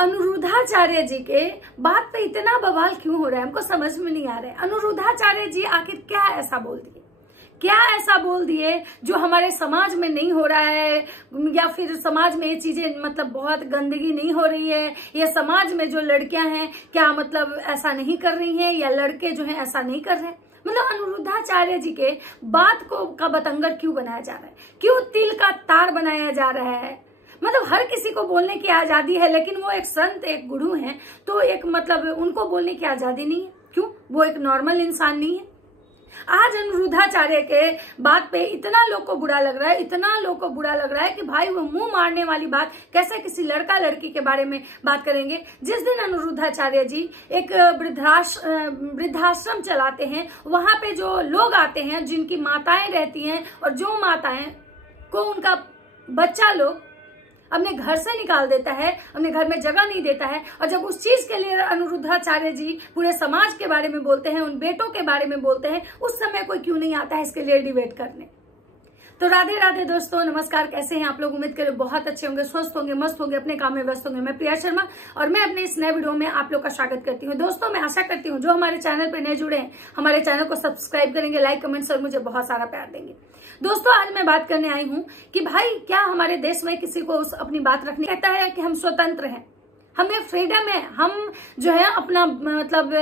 अनुरुद्धाचार्य जी के बात पे इतना बवाल क्यों हो रहा है, हमको समझ में नहीं आ रहा है। अनुरुद्धाचार्य जी आखिर क्या ऐसा बोल दिए, क्या ऐसा बोल दिए जो हमारे समाज में नहीं हो रहा है, या फिर समाज में ये चीजें मतलब बहुत गंदगी नहीं हो रही है, या समाज में जो लड़कियां हैं क्या मतलब ऐसा नहीं कर रही हैं, या लड़के जो हैं ऐसा नहीं कर रहे। मतलब अनुरुद्धाचार्य जी के बात को का बतंगड़ क्यों बनाया जा रहा है, क्यों तिल का तार बनाया जा रहा है। मतलब हर किसी को बोलने की आजादी है, लेकिन वो एक संत एक गुरु हैं तो एक मतलब उनको बोलने की आजादी नहीं है। क्यों? वो एक नॉर्मल इंसान नहीं है। आज अनुरुद्धाचार्य के बात पे इतना लोग को बुरा लग रहा है, इतना लोग को बुरा लग रहा है कि भाई वो मुंह मारने वाली बात कैसे किसी लड़का लड़की के बारे में बात करेंगे। जिस दिन अनुरुद्धाचार्य जी एक वृद्धाश्रम चलाते हैं, वहां पे जो लोग आते हैं जिनकी माताएं रहती हैं, और जो माताएं को उनका बच्चा लोग अपने घर से निकाल देता है, अपने घर में जगह नहीं देता है, और जब उस चीज के लिए अनुरुद्धाचार्य जी पूरे समाज के बारे में बोलते हैं, उन बेटों के बारे में बोलते हैं, उस समय कोई क्यों नहीं आता है इसके लिए डिबेट करने। तो राधे राधे दोस्तों, नमस्कार। कैसे हैं आप लोग? उम्मीद करें बहुत अच्छे होंगे, स्वस्थ होंगे, मस्त होंगे, अपने काम में व्यस्त होंगे। मैं प्रिया शर्मा और मैं अपने इस नए वीडियो में आप लोग का स्वागत करती हूँ। दोस्तों मैं आशा करती हूँ जो हमारे चैनल पर नए जुड़े हैं हमारे चैनल को सब्सक्राइब करेंगे, लाइक कमेंट्स और मुझे बहुत सारा प्यार देंगे। दोस्तों आज मैं बात करने आई हूँ कि भाई क्या हमारे देश में किसी को अपनी बात रखने कहता है कि हम स्वतंत्र हैं, हमें फ्रीडम है, हम जो है अपना मतलब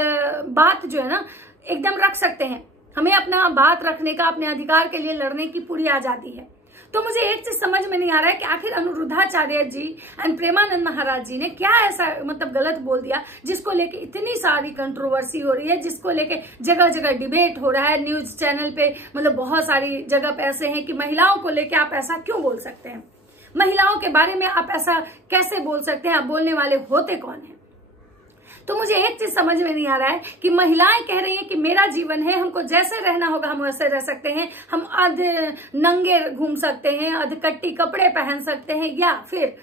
बात जो है ना एकदम रख सकते हैं, हमें अपना बात रखने का, अपने अधिकार के लिए लड़ने की पूरी आजादी है। तो मुझे एक चीज समझ में नहीं आ रहा है कि आखिर अनुरुद्धाचार्य जी एंड प्रेमानंद महाराज जी ने क्या ऐसा मतलब गलत बोल दिया जिसको लेके इतनी सारी कंट्रोवर्सी हो रही है, जिसको लेके जगह जगह डिबेट हो रहा है। न्यूज चैनल पे मतलब बहुत सारी जगह पे ऐसे हैं कि महिलाओं को लेके आप ऐसा क्यों बोल सकते हैं, महिलाओं के बारे में आप ऐसा कैसे बोल सकते हैं, आप बोलने वाले होते कौन है। तो मुझे एक चीज समझ में नहीं आ रहा है कि महिलाएं कह रही हैं कि मेरा जीवन है, हमको जैसे रहना होगा हम वैसे रह सकते हैं, हम अध नंगे घूम सकते हैं, अधकट्टी कपड़े पहन सकते हैं, या फिर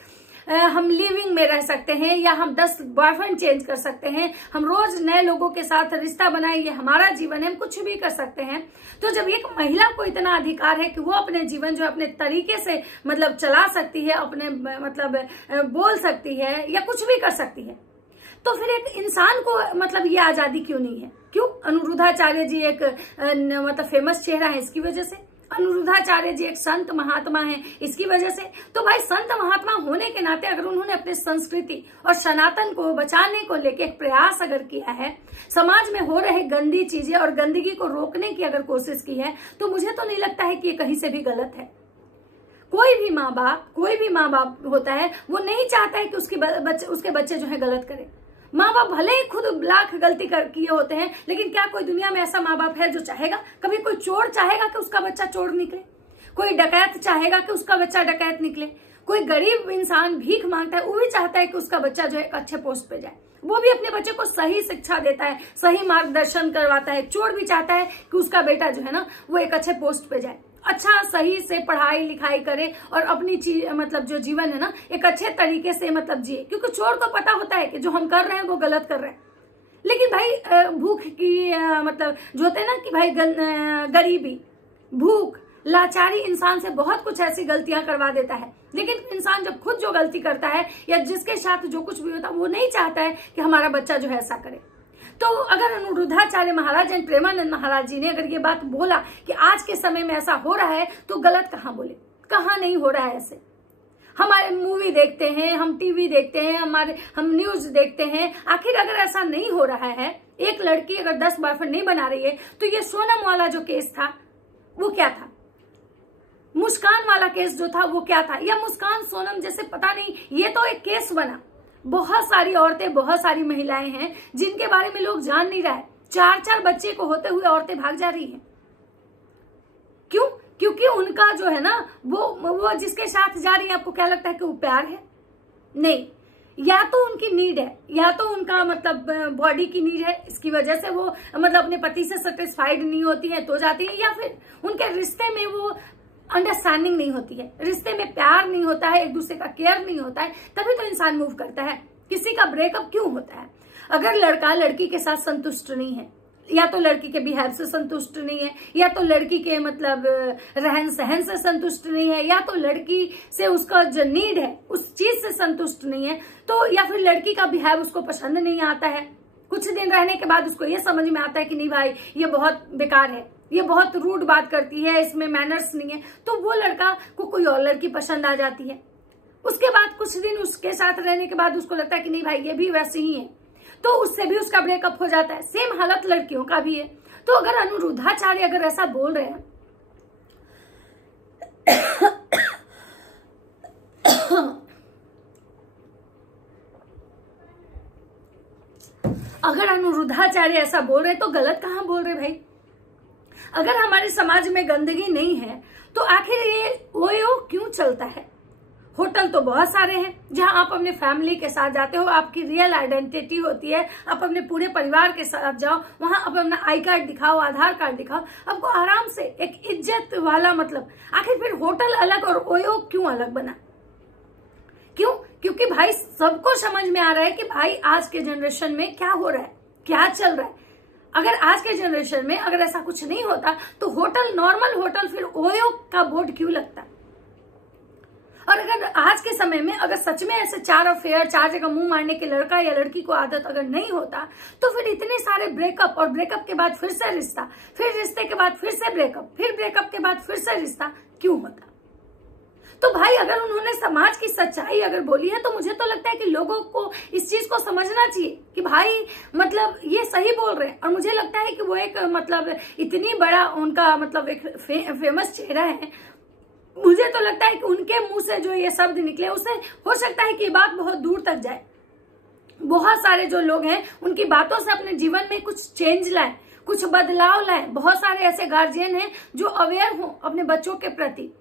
हम लिविंग में रह सकते हैं, या हम 10 बॉयफ्रेंड चेंज कर सकते हैं, हम रोज नए लोगों के साथ रिश्ता बनाए, ये हमारा जीवन है, हम कुछ भी कर सकते हैं। तो जब एक महिला को इतना अधिकार है कि वो अपने जीवन जो अपने तरीके से मतलब चला सकती है, अपने मतलब बोल सकती है या कुछ भी कर सकती है, तो फिर एक इंसान को मतलब ये आजादी क्यों नहीं है? क्यों? अनुरुद्धाचार्य जी एक मतलब फेमस चेहरा है इसकी वजह से, अनुरुद्धाचार्य जी एक संत महात्मा हैं इसकी वजह से। तो भाई संत महात्मा होने के नाते अगर उन्होंने अपने संस्कृति और सनातन को बचाने को लेके एक प्रयास अगर किया है, समाज में हो रहे गंदी चीजें और गंदगी को रोकने की अगर कोशिश की है, तो मुझे तो नहीं लगता है कि ये कहीं से भी गलत है। कोई भी माँ बाप होता है वो नहीं चाहता है कि उसके बच्चे जो है गलत करें। माँ बाप भले ही खुद लाख गलती किए होते हैं, लेकिन क्या कोई दुनिया में ऐसा माँ बाप है जो चाहेगा? कभी कोई चोर चाहेगा कि उसका बच्चा चोर निकले? कोई डकैत चाहेगा कि उसका बच्चा डकैत निकले? कोई गरीब इंसान भीख मांगता है, वो भी चाहता है कि उसका बच्चा जो है एक अच्छे पोस्ट पे जाए, वो भी अपने बच्चे को सही शिक्षा देता है, सही मार्गदर्शन करवाता है। चोर भी चाहता है कि उसका बेटा जो है ना वो एक अच्छे पोस्ट पे जाए, अच्छा सही से पढ़ाई लिखाई करे और अपनी चीज मतलब जो जीवन है ना एक अच्छे तरीके से मतलब जिए, क्योंकि चोर को पता होता है कि जो हम कर रहे हैं वो गलत कर रहे हैं। लेकिन भाई भूख की मतलब जो होते हैं ना कि भाई गरीबी, भूख, लाचारी इंसान से बहुत कुछ ऐसी गलतियां करवा देता है। लेकिन इंसान जब खुद जो गलती करता है या जिसके साथ जो कुछ भी होता है वो नहीं चाहता है कि हमारा बच्चा जो है ऐसा करे। तो अगर अनुरुद्धाचार्य महाराज एंड प्रेमानंद महाराज जी ने अगर ये बात बोला कि आज के समय में ऐसा हो रहा है, तो गलत कहाँ बोले? कहाँ नहीं हो रहा है ऐसे? हमारे मूवी देखते हैं, हम टीवी देखते हैं, हम न्यूज देखते हैं। आखिर अगर ऐसा नहीं हो रहा है, एक लड़की अगर 10 बॉयफ्रेंड नहीं बना रही है, तो ये सोनम वाला जो केस था वो क्या था? मुस्कान वाला केस जो था वो क्या था? या मुस्कान सोनम जैसे पता नहीं, ये तो एक केस बना। बहुत सारी औरतें, बहुत सारी महिलाएं हैं जिनके बारे में लोग जान नहीं रहे। 4-4 बच्चे को होते हुए औरतें भाग जा रही हैं। क्यों? क्योंकि उनका जो है ना वो जिसके साथ जा रही है, आपको क्या लगता है कि वो प्यार है? नहीं, या तो उनकी नीड है, या तो उनका मतलब बॉडी की नीड है, इसकी वजह से वो मतलब अपने पति से सेटिस्फाइड नहीं होती है तो जाती है, या फिर उनके रिश्ते में वो अंडरस्टैंडिंग नहीं होती है, रिश्ते में प्यार नहीं होता है, एक दूसरे का केयर नहीं होता है, तभी तो इंसान मूव करता है। किसी का ब्रेकअप क्यों होता है? अगर लड़का लड़की के साथ संतुष्ट नहीं है, या तो लड़की के बिहेव से संतुष्ट नहीं है, या तो लड़की के मतलब रहन सहन से संतुष्ट नहीं है, या तो लड़की से उसका जो नीड है उस चीज से संतुष्ट नहीं है, तो या फिर लड़की का बिहेव उसको पसंद नहीं आता है। कुछ दिन रहने के बाद उसको ये समझ में आता है कि नहीं भाई ये बहुत बेकार है, ये बहुत रूड बात करती है, इसमें मैनर्स नहीं है, तो वो लड़का को कोई और लड़की पसंद आ जाती है। उसके बाद कुछ दिन उसके साथ रहने के बाद उसको लगता है कि नहीं भाई ये भी वैसे ही है, तो उससे भी उसका ब्रेकअप हो जाता है। सेम हालत लड़कियों का भी है। तो अगर अनिरुद्धाचार्य अगर ऐसा बोल रहे हैं अगर अनिरुद्धाचार्य ऐसा बोल रहे तो गलत कहाँ बोल रहे भाई? अगर हमारे समाज में गंदगी नहीं है तो आखिर ये वो क्यों चलता है? होटल तो बहुत सारे हैं जहां आप अपने फैमिली के साथ जाते हो, आपकी रियल आइडेंटिटी होती है, आप अपने पूरे परिवार के साथ जाओ, वहां आप अपना आई कार्ड दिखाओ, आधार कार्ड दिखाओ, आपको आराम से एक इज्जत वाला मतलब। आखिर फिर होटल अलग और ओयो क्यों अलग बना? क्यों? क्योंकि भाई सबको समझ में आ रहा है कि भाई आज के जनरेशन में क्या हो रहा है, क्या चल रहा है। अगर आज के जनरेशन में अगर ऐसा कुछ नहीं होता तो होटल, नॉर्मल होटल, फिर ओयो का बोर्ड क्यों लगता? और अगर आज के समय में अगर सच में ऐसे 4 अफेयर, 4 जगह मुंह मारने के लड़का या लड़की को आदत अगर नहीं होता तो फिर इतने सारे ब्रेकअप, और ब्रेकअप के बाद फिर से रिश्ता, फिर रिश्ते के बाद फिर से ब्रेकअप, फिर ब्रेकअप के बाद फिर से रिश्ता क्यों होता? तो भाई अगर उन्होंने समाज की सच्चाई अगर बोली है तो मुझे तो लगता है कि लोगों को इस चीज को समझना चाहिए कि भाई मतलब ये सही बोल रहे हैं। और मुझे लगता है कि वो एक मतलब इतनी बड़ा उनका मतलब एक फेमस चेहरा है, मुझे तो लगता है कि उनके मुंह से जो ये शब्द निकले उससे हो सकता है कि ये बात बहुत दूर तक जाए। बहुत सारे जो लोग हैं उनकी बातों से अपने जीवन में कुछ चेंज लाए, कुछ बदलाव लाए। बहुत सारे ऐसे गार्जियन हैं जो अवेयर हो अपने बच्चों के प्रति।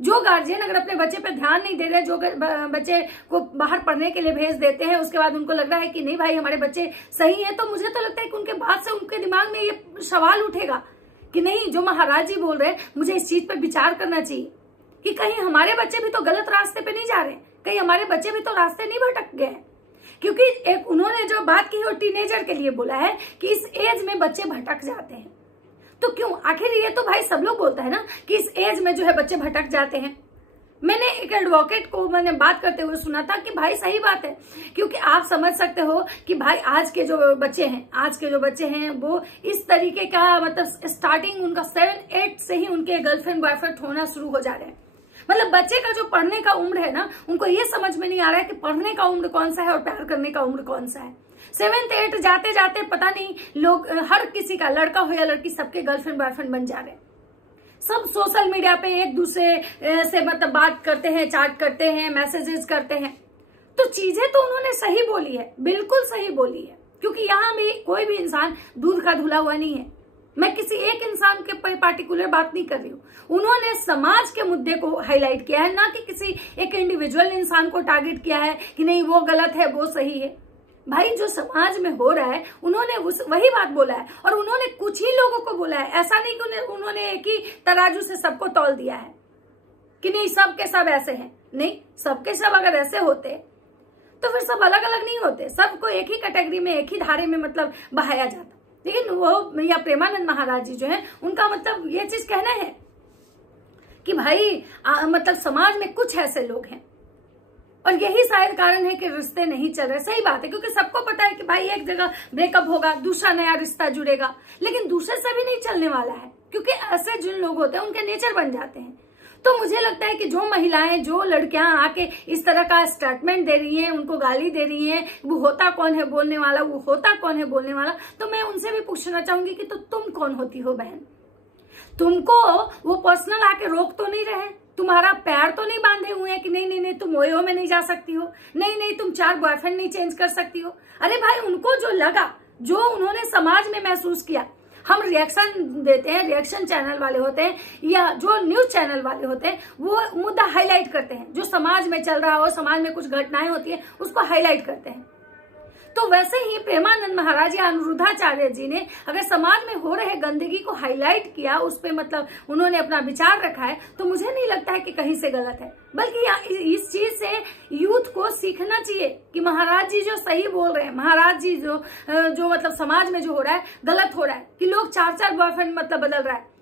जो गार्जियन अगर अपने बच्चे पे ध्यान नहीं दे रहे, जो बच्चे को बाहर पढ़ने के लिए भेज देते हैं, उसके बाद उनको लग रहा है कि नहीं भाई हमारे बच्चे सही है, तो मुझे तो लगता है कि उनके बात से उनके दिमाग में ये सवाल उठेगा कि नहीं, जो महाराज जी बोल रहे हैं मुझे इस चीज पे विचार करना चाहिए कि कहीं हमारे बच्चे भी तो गलत रास्ते पे नहीं जा रहे, कहीं हमारे बच्चे भी तो रास्ते नहीं भटक गए। क्योंकि एक उन्होंने जो बात की है वो टीनेजर के लिए बोला है कि इस एज में बच्चे भटक जाते हैं। तो क्यों? आखिर ये तो भाई सब लोग बोलता है ना कि इस एज में जो है बच्चे भटक जाते हैं। मैंने एक एडवोकेट को मैंने बात करते हुए सुना था कि भाई सही बात है, क्योंकि आप समझ सकते हो कि भाई आज के जो बच्चे हैं वो इस तरीके का मतलब स्टार्टिंग उनका 7-8 से ही उनके गर्लफ्रेंड बॉयफ्रेंड होना शुरू हो जा रहे हैं। मतलब बच्चे का जो पढ़ने का उम्र है ना, उनको ये समझ में नहीं आ रहा है कि पढ़ने का उम्र कौन सा है और प्यार करने का उम्र कौन सा है। 7-8 जाते जाते पता नहीं लोग, हर किसी का, लड़का हो या लड़की, सबके गर्लफ्रेंड बॉयफ्रेंड बन जा रहे हैं। सब सोशल मीडिया पे एक दूसरे से मतलब बात करते हैं, चैट करते हैं, मैसेजेस करते हैं। तो चीजें तो उन्होंने सही बोली है, बिल्कुल सही बोली है, क्योंकि यहाँ भी कोई भी इंसान दूध का धुला हुआ नहीं है। मैं किसी एक इंसान के पार्टिकुलर बात नहीं कर रही हूँ। उन्होंने समाज के मुद्दे को हाईलाइट किया है, ना कि किसी एक इंडिविजुअल इंसान को टारगेट किया है कि नहीं वो गलत है वो सही है। भाई जो समाज में हो रहा है उन्होंने वही बात बोला है, और उन्होंने कुछ ही लोगों को बोला है। ऐसा नहीं कि उन्होंने एक ही तराजू से सबको तौल दिया है कि नहीं सब के सब ऐसे हैं। नहीं, सबके सब अगर ऐसे होते तो फिर सब अलग अलग नहीं होते, सबको एक ही कैटेगरी में, एक ही धारे में मतलब बहाया जाता। लेकिन वो या प्रेमानंद महाराज जी जो है, उनका मतलब ये चीज कहना है कि भाई मतलब समाज में कुछ ऐसे लोग हैं, और यही शायद कारण है कि रिश्ते नहीं चल रहे। सही बात है, क्योंकि सबको पता है कि भाई एक जगह ब्रेकअप होगा, दूसरा नया रिश्ता जुड़ेगा, लेकिन दूसरे से भी नहीं चलने वाला है, क्योंकि ऐसे जिन लोग होते हैं उनके नेचर बन जाते हैं। तो मुझे लगता है कि जो महिलाएं, जो लड़कियां आके इस तरह का स्टेटमेंट दे रही हैं, उनको गाली दे रही हैं, वो होता कौन है बोलने वाला, वो होता कौन है बोलने वाला, तो मैं उनसे भी पूछना चाहूंगी कि तो तुम कौन होती हो बहन? तुमको वो पर्सनल आके रोक तो नहीं रहे, तुम्हारा पैर तो नहीं बांधे हुए हैं कि नहीं नहीं नहीं तुम ओयो में नहीं जा सकती हो, नहीं नहीं तुम 4 बॉयफ्रेंड नहीं चेंज कर सकती हो। अरे भाई उनको जो लगा, जो उन्होंने समाज में महसूस किया, हम रिएक्शन देते हैं, रिएक्शन चैनल वाले होते हैं या जो न्यूज चैनल वाले होते हैं, वो मुद्दा हाईलाइट करते हैं, जो समाज में चल रहा हो, समाज में कुछ घटनाएं होती है उसको हाईलाइट करते हैं। तो वैसे ही प्रेमानंद महाराज या अनुरुद्धाचार्य जी ने अगर समाज में हो रहे गंदगी को हाईलाइट किया, उस पे मतलब उन्होंने अपना विचार रखा है, तो मुझे नहीं लगता है कि कहीं से गलत है। बल्कि इस चीज से यूथ को सीखना चाहिए कि महाराज जी जो सही बोल रहे हैं, महाराज जी जो मतलब समाज में जो हो रहा है गलत हो रहा है, कि लोग 4-4 बॉयफ्रेंड मतलब बदल रहा है।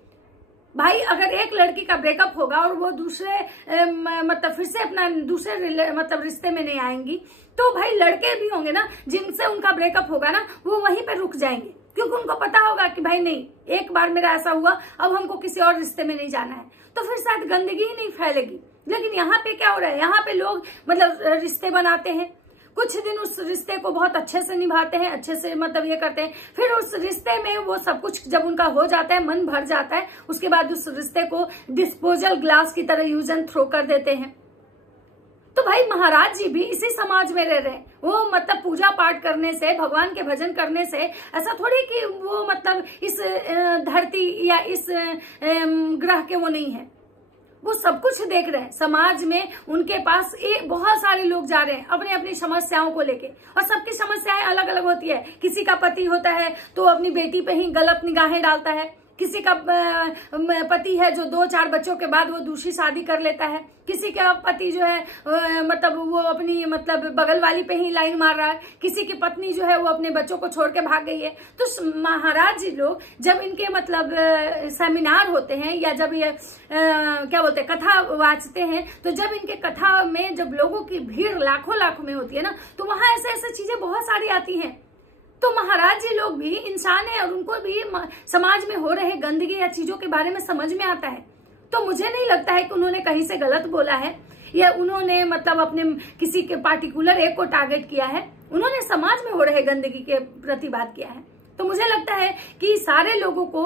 भाई अगर एक लड़की का ब्रेकअप होगा और वो दूसरे मतलब फिर से अपना दूसरे मतलब रिश्ते में नहीं आएंगी, तो भाई लड़के भी होंगे ना जिनसे उनका ब्रेकअप होगा ना, वो वहीं पे रुक जाएंगे, क्योंकि उनको पता होगा कि भाई नहीं, एक बार मेरा ऐसा हुआ, अब हमको किसी और रिश्ते में नहीं जाना है, तो फिर शायद गंदगी ही नहीं फैलेगी। लेकिन यहाँ पे क्या हो रहा है, यहाँ पे लोग मतलब रिश्ते बनाते हैं, कुछ दिन उस रिश्ते को बहुत अच्छे से निभाते हैं, अच्छे से मतलब ये करते हैं, फिर उस रिश्ते में वो सब कुछ जब उनका हो जाता है, मन भर जाता है, उसके बाद उस रिश्ते को डिस्पोजल ग्लास की तरह यूज एंड थ्रो कर देते हैं। तो भाई महाराज जी भी इसी समाज में रह रहे हैं, वो मतलब पूजा पाठ करने से, भगवान के भजन करने से ऐसा थोड़ी कि वो मतलब इस धरती या इस ग्रह के वो नहीं है, वो सब कुछ देख रहे हैं। समाज में उनके पास बहुत सारे लोग जा रहे हैं अपनी अपनी समस्याओं को लेके, और सबकी समस्याएं अलग अलग होती है। किसी का पति होता है तो अपनी बेटी पे ही गलत निगाहें डालता है, किसी का पति है जो 2-4 बच्चों के बाद वो दूसरी शादी कर लेता है, किसी का पति जो है मतलब वो अपनी मतलब बगल वाली पे ही लाइन मार रहा है, किसी की पत्नी जो है वो अपने बच्चों को छोड़ के भाग गई है। तो महाराज जी लोग जब इनके मतलब सेमिनार होते हैं या जब ये क्या बोलते हैं कथा वाचते हैं, तो जब इनके कथा में जब लोगों की भीड़ लाखों लाखों में होती है ना, तो वहां ऐसे ऐसे चीजें बहुत सारी आती हैं। तो महाराज जी लोग भी इंसान है और उनको भी समाज में हो रहे गंदगी या चीजों के बारे में समझ में आता है। तो मुझे नहीं लगता है कि उन्होंने कहीं से गलत बोला है या उन्होंने मतलब अपने किसी के पार्टिकुलर एक को टारगेट किया है, उन्होंने समाज में हो रहे गंदगी के प्रति बात किया है। तो मुझे लगता है कि सारे लोगों को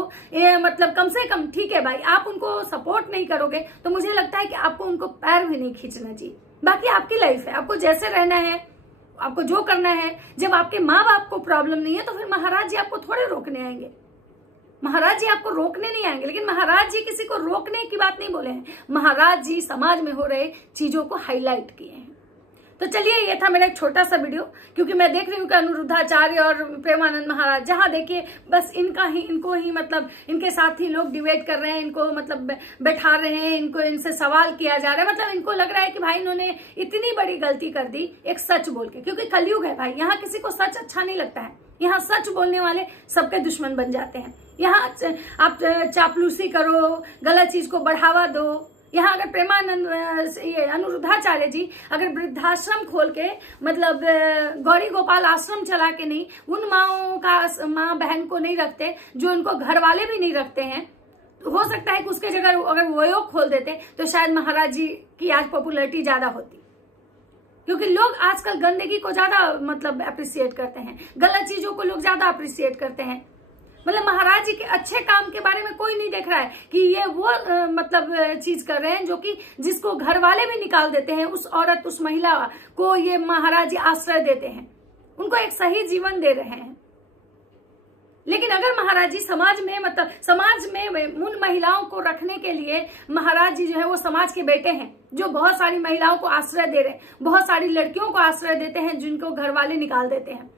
मतलब कम से कम, ठीक है भाई आप उनको सपोर्ट नहीं करोगे तो मुझे लगता है कि आपको उनको पैर भी नहीं खींचना चाहिए। बाकी आपकी लाइफ है, आपको जैसे रहना है, आपको जो करना है। जब आपके माँ बाप को प्रॉब्लम नहीं है तो फिर महाराज जी आपको थोड़े रोकने आएंगे, महाराज जी आपको रोकने नहीं आएंगे। लेकिन महाराज जी किसी को रोकने की बात नहीं बोले हैं, महाराज जी समाज में हो रहे चीजों को हाईलाइट किए हैं। तो चलिए ये था मेरा एक छोटा सा वीडियो, क्योंकि मैं देख रही हूँ कि अनुरुद्धाचार्य और प्रेमानंद महाराज जहाँ देखिए बस इनको ही मतलब इनके साथ ही लोग डिबेट कर रहे हैं, इनको मतलब बैठा रहे हैं, इनको इनसे सवाल किया जा रहा है। मतलब इनको लग रहा है कि भाई इन्होंने इतनी बड़ी गलती कर दी एक सच बोल के, क्योंकि कलयुग है भाई, यहाँ किसी को सच अच्छा नहीं लगता है, यहाँ सच बोलने वाले सबके दुश्मन बन जाते हैं। यहाँ आप चापलूसी करो, गलत चीज को बढ़ावा दो। यहाँ अगर प्रेमानंद ये अनुरुद्धाचार्य जी अगर वृद्धाश्रम खोल के मतलब गौरी गोपाल आश्रम चला के नहीं उन माओ का माँ बहन को नहीं रखते जो उनको घर वाले भी नहीं रखते हैं, हो सकता है कि उसके जगह अगर वो खोल देते तो शायद महाराज जी की आज पॉपुलैरिटी ज्यादा होती, क्योंकि लोग आजकल गंदगी को ज्यादा मतलब अप्रिशिएट करते हैं, गलत चीजों को लोग ज्यादा अप्रिशिएट करते हैं। मतलब महाराज जी के अच्छे काम के बारे में कोई नहीं देख रहा है कि ये वो मतलब चीज कर रहे हैं जो कि जिसको घर वाले भी निकाल देते हैं, उस औरत उस महिला को ये महाराज जी आश्रय देते हैं, उनको एक सही जीवन दे रहे हैं। लेकिन अगर महाराज जी समाज में मतलब समाज में उन महिलाओं को रखने के लिए महाराज जी जो है वो समाज के बेटे हैं जो बहुत सारी महिलाओं को आश्रय दे रहे हैं, बहुत सारी लड़कियों को आश्रय देते हैं जिनको घर वाले निकाल देते हैं।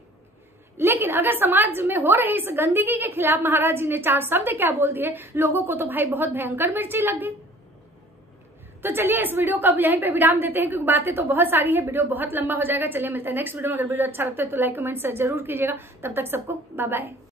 लेकिन अगर समाज में हो रही इस गंदगी के खिलाफ महाराज जी ने 4 शब्द क्या बोल दिए, लोगों को तो भाई बहुत भयंकर मिर्ची लग गई। तो चलिए इस वीडियो को अब यहीं पे विराम देते हैं, क्योंकि बातें तो बहुत सारी है, वीडियो बहुत लंबा हो जाएगा। चलिए मिलते हैं नेक्स्ट वीडियो में। अगर वीडियो अच्छा लगता है तो लाइक कमेंट शेयर जरूर कीजिएगा। तब तक सबको बाय बाय।